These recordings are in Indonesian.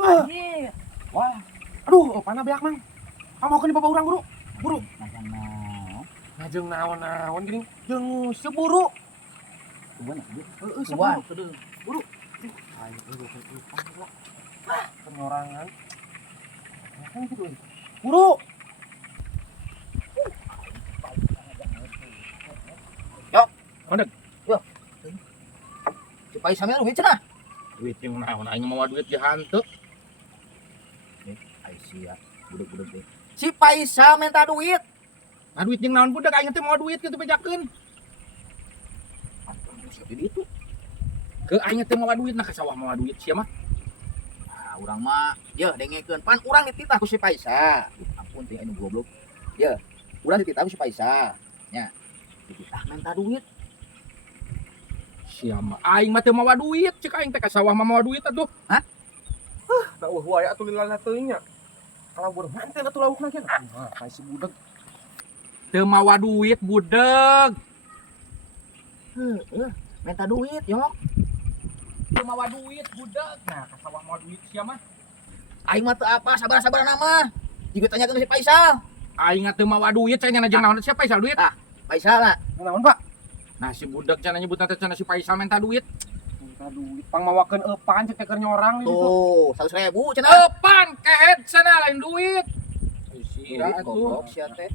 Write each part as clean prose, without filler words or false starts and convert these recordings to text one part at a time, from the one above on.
Anjir. Wah. Aduh, pana beak mang. Kamu ke di bapak urang, Buru. Buru. Ngajeng naon-naon geuning. Jeung seburu. Tuan. Seburu. Buru. Ayo, penyorangan. Buru. Yok. Ondek. Yo. Cipai sampean duit cenah. Duit yang naon aing mau duit di hanteu. Ai sia, budak-budak teh. Si Paisa minta duit. Nah duit yang naon budak aing teh mau duit kitu bejakeun. Jadi itu. Ke aing teh mau duit nah ka sawah mau duit sia mah. Nah, urang mah ye dengekeun pan urang dititah ku si Paisa. Ampun teh anu goblok. Ye, urang dititah ku si Paisa. Nya. Dititah minta duit. Sia mah aing mah teu mau duit, cek aing teh ka sawah mah mau duit atuh. Hah? Da eueuh aya atuh lilana teuing nya. Kalau bermanten atuh laukna kan. Nah, kae si budak. Teu mawa duit budak. Heeh, minta duit, yok. Teu mawa duit budak. Nah, ka sawah mau duit sia mah. Aing mah teu apa, sabar-sabar nama. Jiga tanyakeun si Paisa. Aing teu mawa duit, cenah jeung naon siapa Paisal duit? Paisa lah. Naon, Pak? Nah, si budak cenah nyebutna teh cenah si Paisal minta duit. Minta duit. Pangmawakeun eupan cek keur nyorang di ditu. Tuh, 100.000 cenah. Eupan kehet cenah lain duit. Sia atuh. Goblok sia teh.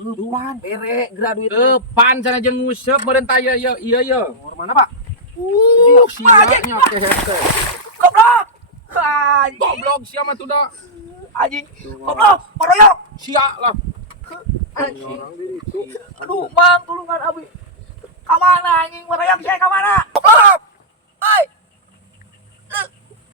Eupan bere graduit. Eupan cenah jeung nguseup meureun tah ieu Nomor mana, Pak? Sia nya kehet teh. Goblok. Anjing, Goblok sia mah tuh da. anjing. Goblok, paroyok. Sia lah. Anjing. Aduh, Mang, tulungan abi. Ka mana anjing paroyok saya ka mana?